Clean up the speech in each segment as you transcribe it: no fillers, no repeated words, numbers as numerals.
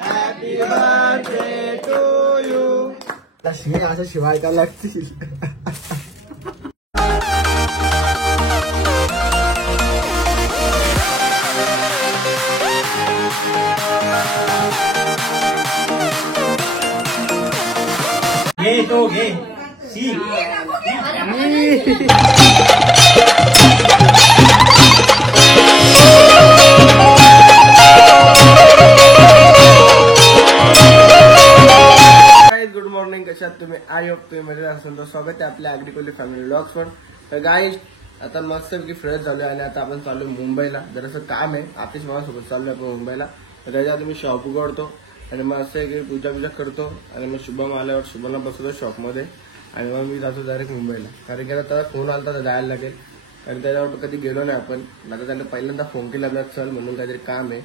Happy birthday to you. Lakshmi असं शिवाय का लागतील. घे तो घे सी. Good morning. कशात तुम्ही? आय होप तुम्ही मजेत असाल. तर स्वागत आहे आपल्या ऍग्रिकल्चर फॅमिली व्लॉग्स वर. तर गाईज आता मस्त की फ्रेश झालो आणि आता आपण चाललो मुंबईला. जरासं काम आहे. आतिश मामासोबत चाललोय आपण मुंबईला. तर त्याच्या आधी मी शॉप उघडतो आणि मग असं की पूजा करतो आणि मग शुभम आल्यावर शुभमला बसवतो शॉपमध्ये आणि मग मी जातो डायरेक्ट मुंबईला. कारण की आता त्याला फोन आला तर जायला लागेल. कारण त्याच्यावर कधी गेलो नाही आपण. आता त्याला पहिल्यांदा फोन केला आपल्याला चल म्हणून काहीतरी काम आहे.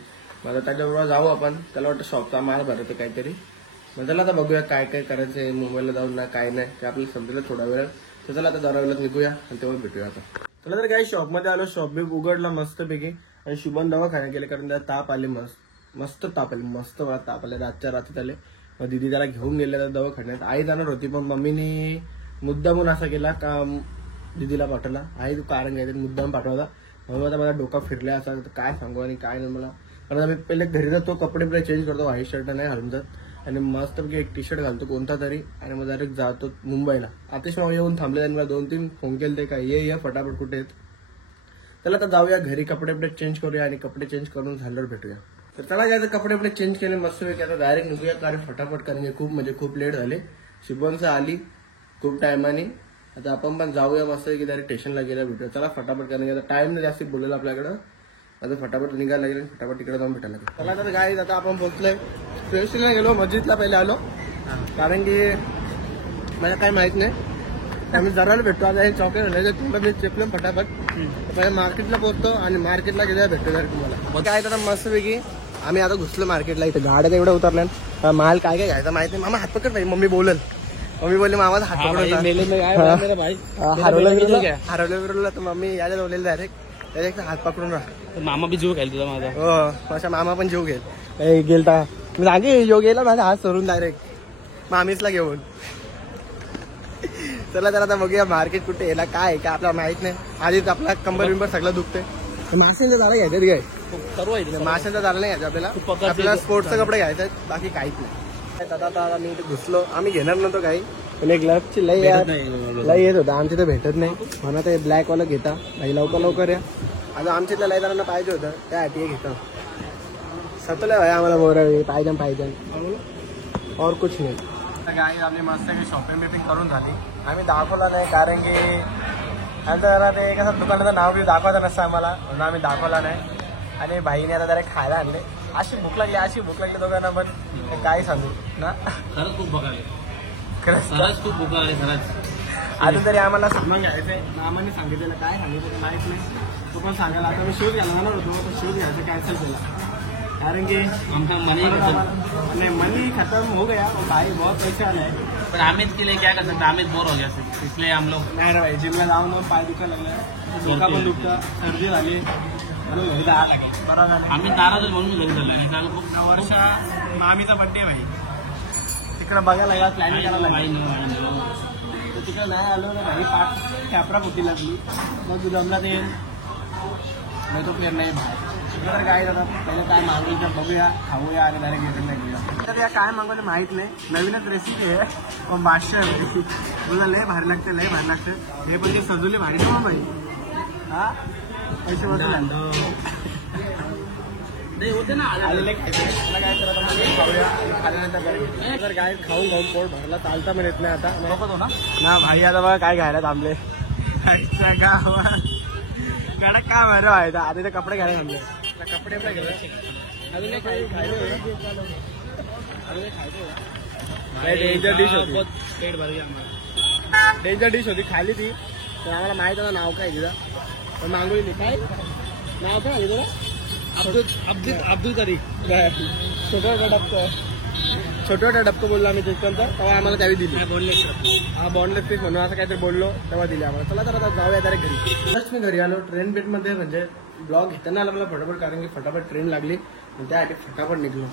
मग आता त्याच्याबरोबर जाऊ आपण. त्याला वाटतं शॉपचा माल भरतो काहीतरी. मग त्याला आता बघूया काय काय करायचं आहे मुंबईला जाऊन ना काय नाही ते आपल्याला समजेल थोडा वेळ. तर चला आता जरा वेळात निघूया आणि तेव्हा भेटूया. आता चला तर काही शॉपमध्ये आलो. शॉप बी उघडला मस्तपैकी आणि शुभम दवाखान्यात गेले कारण त्याला ताप आले. मस्त ताप आले. मस्त मला ताप आले. रातच्या रात्री आले. मग दिदी त्याला घेऊन गेले दवाखान्यात. आई जाणार होती पण मम्मीने मुद्दामून असा केला का दिदीला पाठवला. आई तू कारण घ्यायचं मुद्दाम पाठवला. म्हणून आता मला डोका फिरला असा काय सांगू आणि काय नाही मला. कारण आम्ही पहिले घरी जातो कपडे चेंज करतो. व्हाईट शर्ट नाही घालून जात आणि मस्त एक टी शर्ट घालतो कोणता तरी आणि मग डायरेक्ट जातो मुंबईला. आतिश मामा येऊन थांबले. त्यांनी मला 2-3 फोन केले ते काय ये फटाफट कुठे आहेत. त्याला आता जाऊया घरी कपडे चेंज करूया आणि कपडे चेंज करून झाल्यावर भेटूया. तर त्याला काय कपडे चेंज केले मस्त पैकी. आता डायरेक्ट निघूया कारण फटाफट कारण खूप लेट झाले. शुभमचं आली खूप टायमाने. आता आपण पण जाऊया मस्त की डायरेक्ट स्टेशनला गेल्या भेटूया. चला फटाफट कारण आता टाइम नाही जास्त बोललेला आपल्याकडं. आता फटाफट निघायला लागेल. फटाफट तिकडे जाऊन भेटायला लागेल. चला तर गाईज आता आपण पोहोचलोय. स्टेशनला गेलो मस्जिदला पहिले आलो कारण की मला काही माहित नाही. आम्ही जरा भेटतो. आता चॉकलेट झाले तुम्हाला मी चेपलं फटाफट. पहिले मार्केटला पोहोचतो आणि मार्केटला गेल्या भेटतो डायरेक्ट तुम्हाला. मग काय तर मस्तपैकी आम्ही आता घुसलो मार्केटला. इथे गाड्या एवढं उतरल्या. माल काय काय घ्यायचा माहिती नाही. मामा हात पकड पाहिजे. मम्मी बोलल. मम्मी बोलली मामाचा हात पकडून हरवलं बिरवलं तर मम्मी यायला बोललेलं डायरेक्ट हात पकडून राहा. मामा बी जीव घ्यायला तुझा माझा. हो माझा मामा पण जीव घेईल. गेलता मी सांगे यो गेला माझा हात सोडून डायरेक्ट मामीसला घेऊन. चला तर आता बघूया मार्केट कुठे याला काय आहे का आपल्याला माहित नाही. आधीच आपला कंबर बिंबर सगळं दुखते. माशांचा दारा घ्यायचं काय सर्व माशांचा दारा नाही घ्यायचा आपल्याला स्पोर्ट्सचे कपडे घ्यायचे बाकी काहीच नाही. आता मी इथे घुसलो. आम्ही घेणार नव्हतो काही पण एक ग्लव्सची लई येत होता. आमच्या इथे भेटत नाही म्हणा ते ब्लॅक वाला घेता भाई लवकर या. आता आमच्या इथल्या लयदारांना पाहिजे होतं त्यासाठी घेतो. सतलं भाई आम्हाला बोर पाहिजे और कुछ नाही. गाई आम्ही मस्त शॉपिंग बिपिंग करून झाली. आम्ही दाखवला नाही कारण की आता ते कसं दुकानाचं नाव बी दाखवायचं नसतं आम्हाला म्हणून आम्ही दाखवला नाही. आणि भाईने आता डायरेक्ट खायला आणले. अशी भूक लागली दोघांना पण काय सांगू ना. खरंच खूप भूक आली. खरंच खूप भूक आली खरंच. अजून तरी आम्हाला सामान घ्यायचंय. मामाने सांगितलेलं काय सांगितलं माहित नाही. तू पण सांगायला आता मी शूज घ्यायला जाणार होतो पण शूज घ्यायचं कॅन्सल केला कारण की आमका मनी खत्म हो गया. भाई बहुत पैसे आले पर आमित के लिए क्या कर सकते. आमित बोर हो गया इसलिए हम लोग नाही रे भाई जिमला जाऊन पाय दुखायला लागले. डोका पण दुखतं. सर्दी झाली म्हणून घरी जायला लागेल. बरोबर आम्ही नाराज म्हणून घरी झालो आणि खूप वर्ष मामीचा बड्डे भाई तिकडे बघायला या प्लॅनिंग करायला लागेल. तर तिकडे नाही आलो ना भाई पाठ कॅपरा होती लागली. मग जमला ते नाही तो प्लेअर नाही बाहेर. तर काय दादा पहिले काय मागवायचं बघूया खाऊया आणि डायरेक्ट घेऊन घेऊया. तर या काय मागवलं माहित नाही. नवीनच रेसिपी आहे. 500 तुला लय भारी लागते हे पण ती सजवली भारी ना भाई. हा पैसे होते ना आलेले खायचे. काय तर खाऊया खाल्यानंतर काय खाऊन पोट भरला चालता पण येत नाही आता नको ना भाई. आता बघा काय घ्यायला थांबले कडक काय बरं व्हायचं. आता ते कपडे घ्यायला थांबले. कपडे पण गेले अजून डेंजर डिश होती. डेंजर डिश होती खाली ती. तर आम्हाला माहित होतं नाव काय तिथं पण मागवली काय नाव काय आली तुला. अब्दुल तरी छोटा डबकं बोललो आम्ही चिकनचा तेव्हा आम्हाला त्यावेळी दिली. बॉन्डलेस पीस म्हणून असं काहीतरी बोललो तेव्हा दिली आम्हाला. चला तर आता जाऊया डायरेक्ट घरी. जस्ट मी घरी आलो. ट्रेन बेटमध्ये म्हणजे ब्लॉग घेताना आला मला फटाफट कारण की फटाफट ट्रेन लागली त्यासाठी फटाफट निघलो.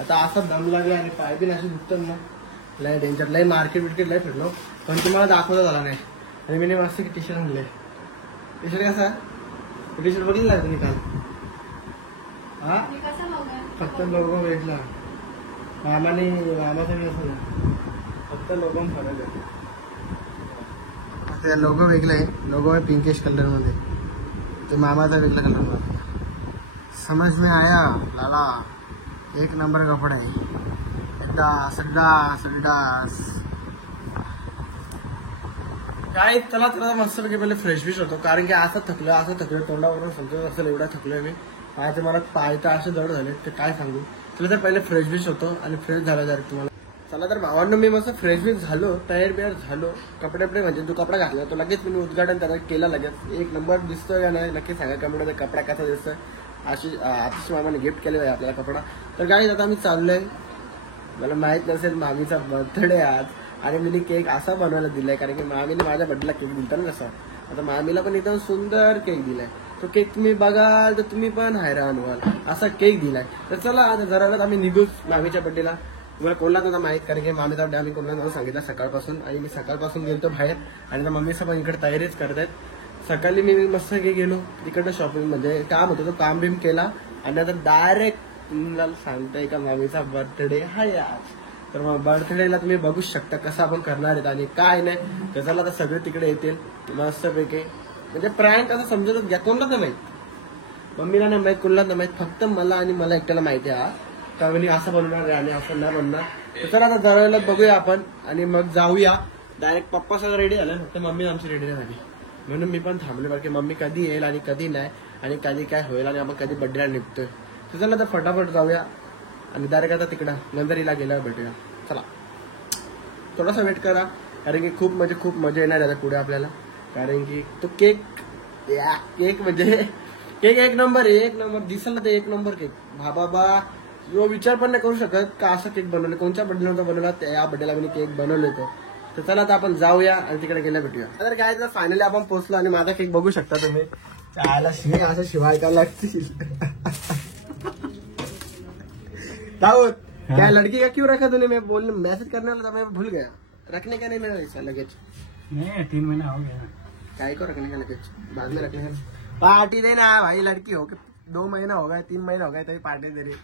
आता असा दम लागला आणि पाय बी असे दुखतात ना, लय डेंजर. लय मार्केट बिर्केट लय फिरलो पण तुम्हाला दाखवता झाला नाही. आणि मी मस्त टी शर्ट आणले. टी शर्ट कसा टी शर्ट बघितला तुम्ही काल? हा फक्त लोगो भेटला मामाचा मी असं फक्त लोगो फरक आहे. ते लोगो वेगळं आहे. लोगो आहे पिंकिश कलर मध्ये, ते मामाचा वेगळा कलर मध्ये. समझ में आया लाला. एक नंबर कपडा आहे. काय चला चला मस्तपैकी पहिले फ्रेश बिश होतो, कारण की असं थकलं तोंडावरून समजत असेल एवढा थकलोय मी. पायाचे मला पाय तर असे जड झाले ते काय सांगू. चला तर पहिले फ्रेश बिश होतो आणि फ्रेश झाला जर तुम्हाला. चला तर भावांनो मी मस्त फ्रेश बिश झालो, तयार बियार झालो. कपडे म्हणजे जो कपडा घातला तो लगेच मी उद्घाटन त्याला केला. लगेच एक नंबर दिसतोय का नाही नक्की सांगा कमेंटमध्ये कपडा कसा दिसतोय. आतिश मामाने गिफ्ट केलेला आहे आपल्याला कपडा. तर काय आता मी चाललोय. मला माहित नसेल मामीचा बर्थडे आज आणि मी केक असा बनवायला दिलाय, कारण की मामीने माझ्या बर्थडेला केक दिलता ना कसा. आता मामीला पण एकदम सुंदर केक दिलाय. तो केक तुम्ही बघाल तर तुम्ही पण हैराण व्हाल, असा केक दिलाय. तर चला आता जरा आम्ही निघूच मामीच्या बर्थडेला. तुम्हाला कोल्हात नव्हता माहित, कारण की मामीचा बर्थडे आम्ही कोल्हात नव्हतं सांगितलं सकाळपासून. आणि मी सकाळपासून गेलो बाहेर आणि मम्मीचं पण इकडे तयारीच करतायत. सकाळी मी मस्त गेलो तिकडं शॉपिंग म्हणजे काम होतं, तो काम बिम केला आणि आता डायरेक्ट तुम्हाला सांगताय का मामीचा बर्थडे हा यार. तर मग बर्थडेला तुम्ही बघू शकता कसं आपण करणार आहेत आणि काय नाही. त्याच्याला आता सगळे तिकडे येतील मस्तपैकी. म्हणजे प्रँक असं समजतच घ्या. कोणाला नाही माहित, मम्मीला नाही माहित, कोणाला नाही माहित, फक्त मला आणि मला एकट्याला माहिती आहे का मी असं बनवणार आहे आणि असं नाही बनणार. तर चला आता जरा बघूया आपण आणि मग जाऊया डायरेक्ट. पप्पा सगळं रेडी झालं, फक्त मम्मी आमची रेडी नाही झाली. म्हणून मी पण थांबले कारण की मम्मी कधी येईल आणि कधी नाही आणि कधी काय होईल आणि आपण कधी बर्थडेला निघतोय. तर चला तर फटाफट जाऊया आणि डायरेक्ट आता तिकडं नंदरीला गेल्यावर भेटूया. चला थोडासा वेट करा, कारण की खूप मजा येणार आहे पुढे आपल्याला. कारण की तो केक म्हणजे केक एक नंबर आहे, एक नंबर दिसेल ना ते एक नंबर केक. बाबा जो विचार पण नाही करू शकत का असं केक बनवलं, कोणत्या बर्थडेला नव्हता बनवला, या बर्थडेला मी केक बनवलं होतं. तर चला आता आपण जाऊया आणि तिकडे गेल्या भेटूया. तर काय तर फायनली आपण पोहोचलो आणि माझा केक बघू शकता तुम्ही. चायला असं शिवायला लागतील. दाऊद क्या लड़की का क्यों रखा तूने? मैं बोलने मैसेज करने वाला था, मैं भूल गया. रखने का नहीं मेरा ऐसा लगेज. नहीं 3 महीना हो गया. काय को रखने का लगेज बाद में रखने का. पार्टी देना भाई, लड़की हो के 2 महीना हो गया 3 महीना हो गया तभी पार्टी दे रही.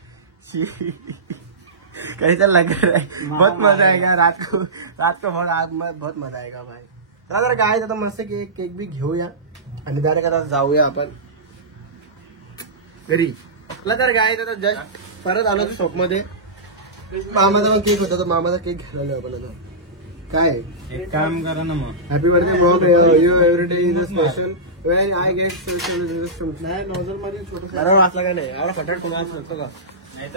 कैसा लग रहा है? बहुत मजा आएगा रात को बहुत मजा आएगा भाई. तर काय आता मस्त केक बी घेऊया आणि डायरेक्ट आता जाऊया आपण घरी. तर काय आता जस्ट परत आलो शॉप मध्ये. मामाचा पण केक होता, तो मामाचा केक घ्यायला आपण आता. काय एक काम करा ना मग. Happy birthday bro, you every day is special when I get special. नाही नॉर्मल मध्ये छोटं बरोबर असला का नाही एवढा फटाफट कोण आज शकतो का?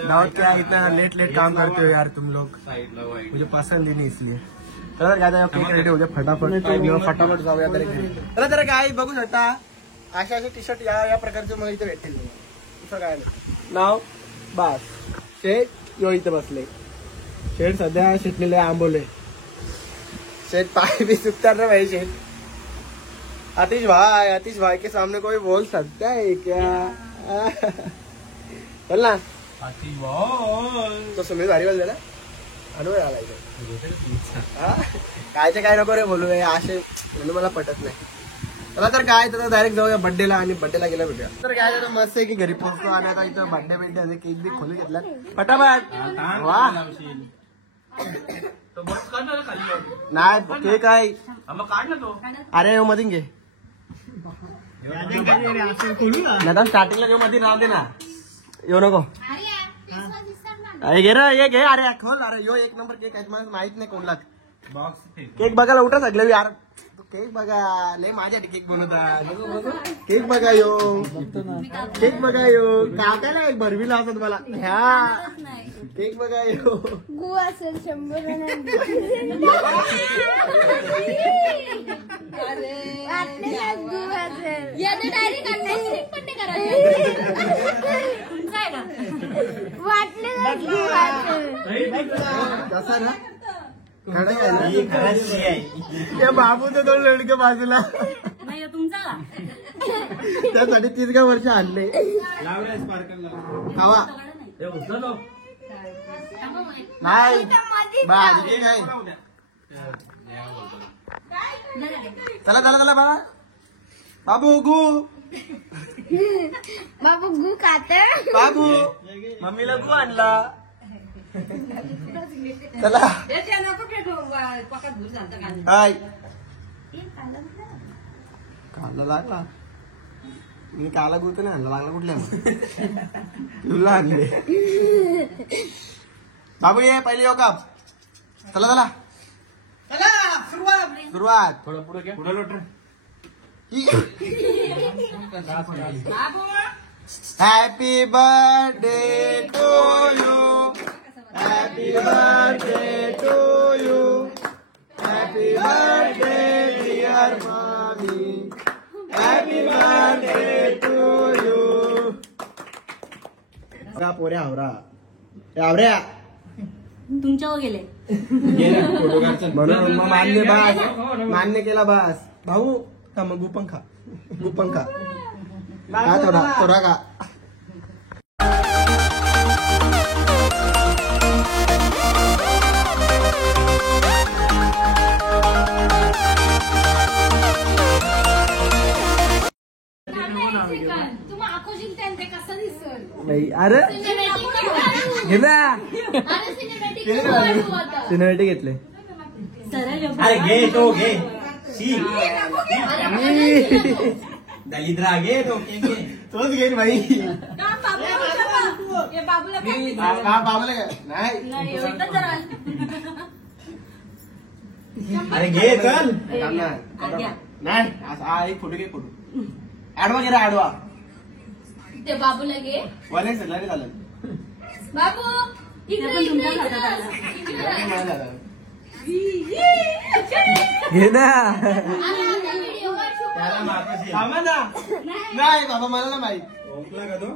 दाऊद क्या इतना लेट काम करते हो यार तुम लोग, मुझे पसंद ही नहीं इसलिए. तर काय केक रेडी होते फटाफट जाऊया तरी घरी. तर काय बघू शकता अशा टी शर्ट या प्रकारचे मला इथे भेटतील. दुसरं काय नाही. नाव बास शेठ यो इथे बसले. शेठ सध्या शिटलेले आंबोले. शेठ पाय भी सुखता ना भाई. शेठ आतिश भाई के सामने कोई बोल सकता है क्या? चल ना तो सुमित भारी बोल ना अनुभव आला इथे. कायचे काय नको रे बोलू असे म्हणून मला पटत नाही. चला तर काय तर डायरेक्ट जाऊया बर्थडेला आणि बर्थडेला गेला भेटूया. तर काय आता मस्त आहे की घरी पोहोचतो आणि आता इथं बर्थडे केक बी खोलून घेतला फटाफट. वा नाही केक आहे अरे येऊ मधून घे ना स्टार्टिंगला येऊ मध्ये नाव दे ना. येऊ नको घे रे घे. अरे खोल. अरे यो एक नंबर केक आहे, मला माहित नाही कोणला बॉक्स केक बघायला उठा सगळे यार. केक बघा लय माझ्या केक बनवतात. केक बघा यो केक बघा यो काय नाही भरवीला असं तुम्हाला ह्या केक बघा यो गु असेल 100. कसा ना त्या बाबूचं 2 लडके बाजूला त्यासाठी 30 वर्ष आणले. खावा नाही बाबू नाही चला चला चला बाबा बाबू गु बाबू गु खात बाबू मम्मीला गु आणला चला हाय काला लागला मी काला गुत नाही आणला लागला कुठल्या तुला आणले बाबू ये पहिले येऊ का चला चला सुरुवात थोडं पुढे घ्या पुढे लोट happy birthday to you happy birthday to you happy birthday dear mummy happy birthday to you पोऱ्या आवरा आवऱ्या तुमच्यावर गेले म्हणून मग मान्य केला बास भाऊ का मग गुपंखा का थोडा का तुम्हाला आकोशील त्यांचे कसं दिसल अरे सिनेमॅटिक सिनेमॅटिक घेतले अरे घे तो घे दलिद्रा घे तो तोच घेईन भाई बाबूला बाबाला काय नाही अरे घे चल नाही हा एक फोटो घे फोटो आडवा घे रे आडवा ते बाबूला घे वाले सगळ्या झालं बाबू घे ना त्याला मागाशी नाही बाबा मला ना माहित ओळखला का तो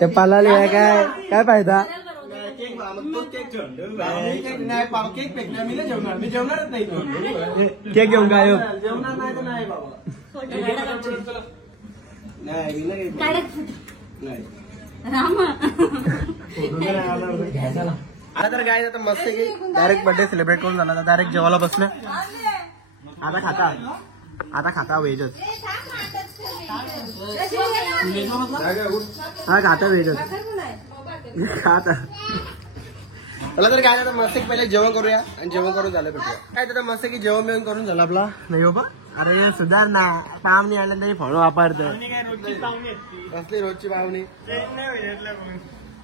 ते पाला काय फायदा केक तो केक नाही बाबा केक फेकणार मी नाही जेवणार मी जेवणारच नाही केक घेऊन काय जेवणार नाही तर नाही बाबा नाही मी नाही आता तर काय आता मस्त की डायरेक्ट बर्थडे सेलिब्रेट करून झाला डायरेक्ट जेवायला बसलं आता खाता व्हेजच हा खाता व्हेजच खाता चला तर काय आता मस्त पहिले जेवण करूया आणि जेवण करून झालं भेटूया काय तर मस्त की जेवण बिवण करून झालं आपला नाही हो बा अरे सुधार ना काम नाही आणलं तरी फळं वापरत कसली रोजची पाहुणी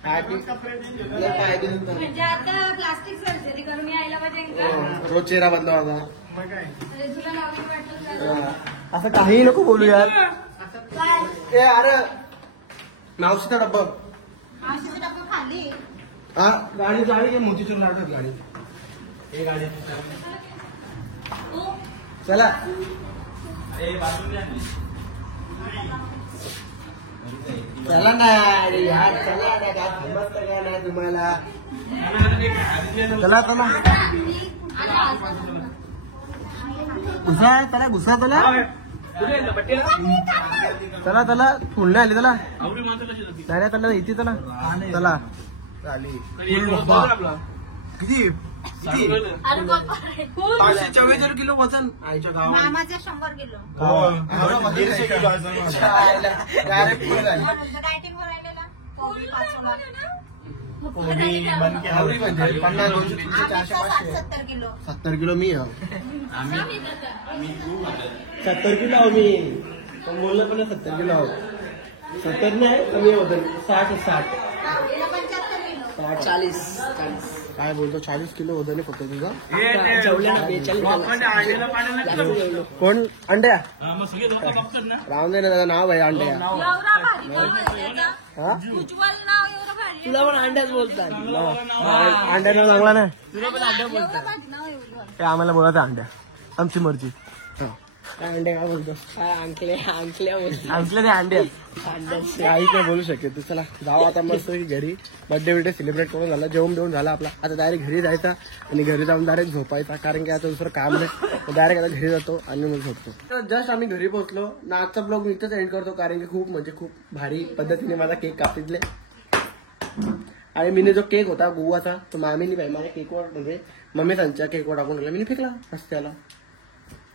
म्हणजे आता प्लास्टिक सर्जरी करून यायला पाहिजे रोज चेहरा बंद होता तुला नवीन वाटलं असं काही नको बोलू यार ए अरे मावशीचा डब्बा मावशीचा डब्बा खाली हा गाडी घे मोतीचूर लावतात गाडी हे गाडी चला चला ना अरे यार चला ना काय समजतं का नाही तुम्हाला चला चला घुसा आहे त्याला घुसा त्याला चला फुलणे आली त्याला नाही त्याला इथे चला चला आली किती 544 किलो वजन आईच्या गावात मामाचे 100 किलो डायटिंग वर राहिले ना पोळी 70 किलो 70 किलो मी 70 किलो आहो मी पण बोललं पण 70 किलो आहो 70 नाही कमी वजन 60 40 काय बोलतो 40 किलो वजन आहे फक्त तुझं कोण अंड्या राहून दे ना त्याचं नाव आहे अंड्या उज्ज्वल नाव एवढं भारी तुला पण अंड्याच बोलतात अंड्याला चांगला नाही ते आम्हाला बोलायचं अंड्या आमची मर्जी काय अंड्या काय बोलतो अंकल्या ते अंड्या काही काय बोलू शकेल तू चला जाऊ आता मस्त घरी बर्थडे सेलिब्रेट करून झाला जेवण बिवून झाला आपला आता डायरेक्ट घरी जायचा आणि घरी जाऊन डायरेक्ट झोपायचा कारण की आता दुसरं काम नाही डायरेक्ट आता घरी जातो आणि मग झोपतो जस्ट आम्ही घरी पोहोचलो ना आजचा ब्लॉग मी इथंच एंड करतो कारण की खूप भारी पद्धतीने माझा केक कापितले आणि मीने जो केक होता गुवाचा तो मामीने बाई मला केकवर म्हणजे मम्मी त्यांच्या केकवर टाकून ठेवला मी फेकला रस्त्याला.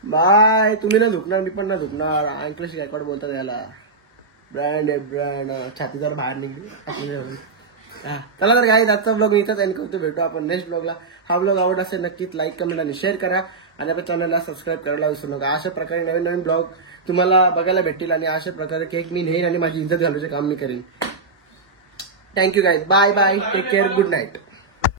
बाय. तुम्ही ना झुकणार मी पण ना झुकणार. अंकलेश गायकवाड बोलतात याला ब्रँड आहे ब्रँड. छाती जर बाहेर निघली. चला तर काय आजचा ब्लॉग इथंच एंड करतो. भेटू आपण नेक्स्ट ब्लॉगला. हा ब्लॉग आवडत असेल नक्कीच लाईक कमेंट आणि शेअर करा आणि आपल्या चॅनलला सबस्क्राईब करायला विसरू नका. अशा प्रकारे नवीन नवीन ब्लॉग तुम्हाला बघायला भेटतील आणि अशा प्रकारे केक मी नेईन आणि माझी इज्जत घालवायचे काम मी करेन. Thank you guys. Bye bye. Take care. Good night.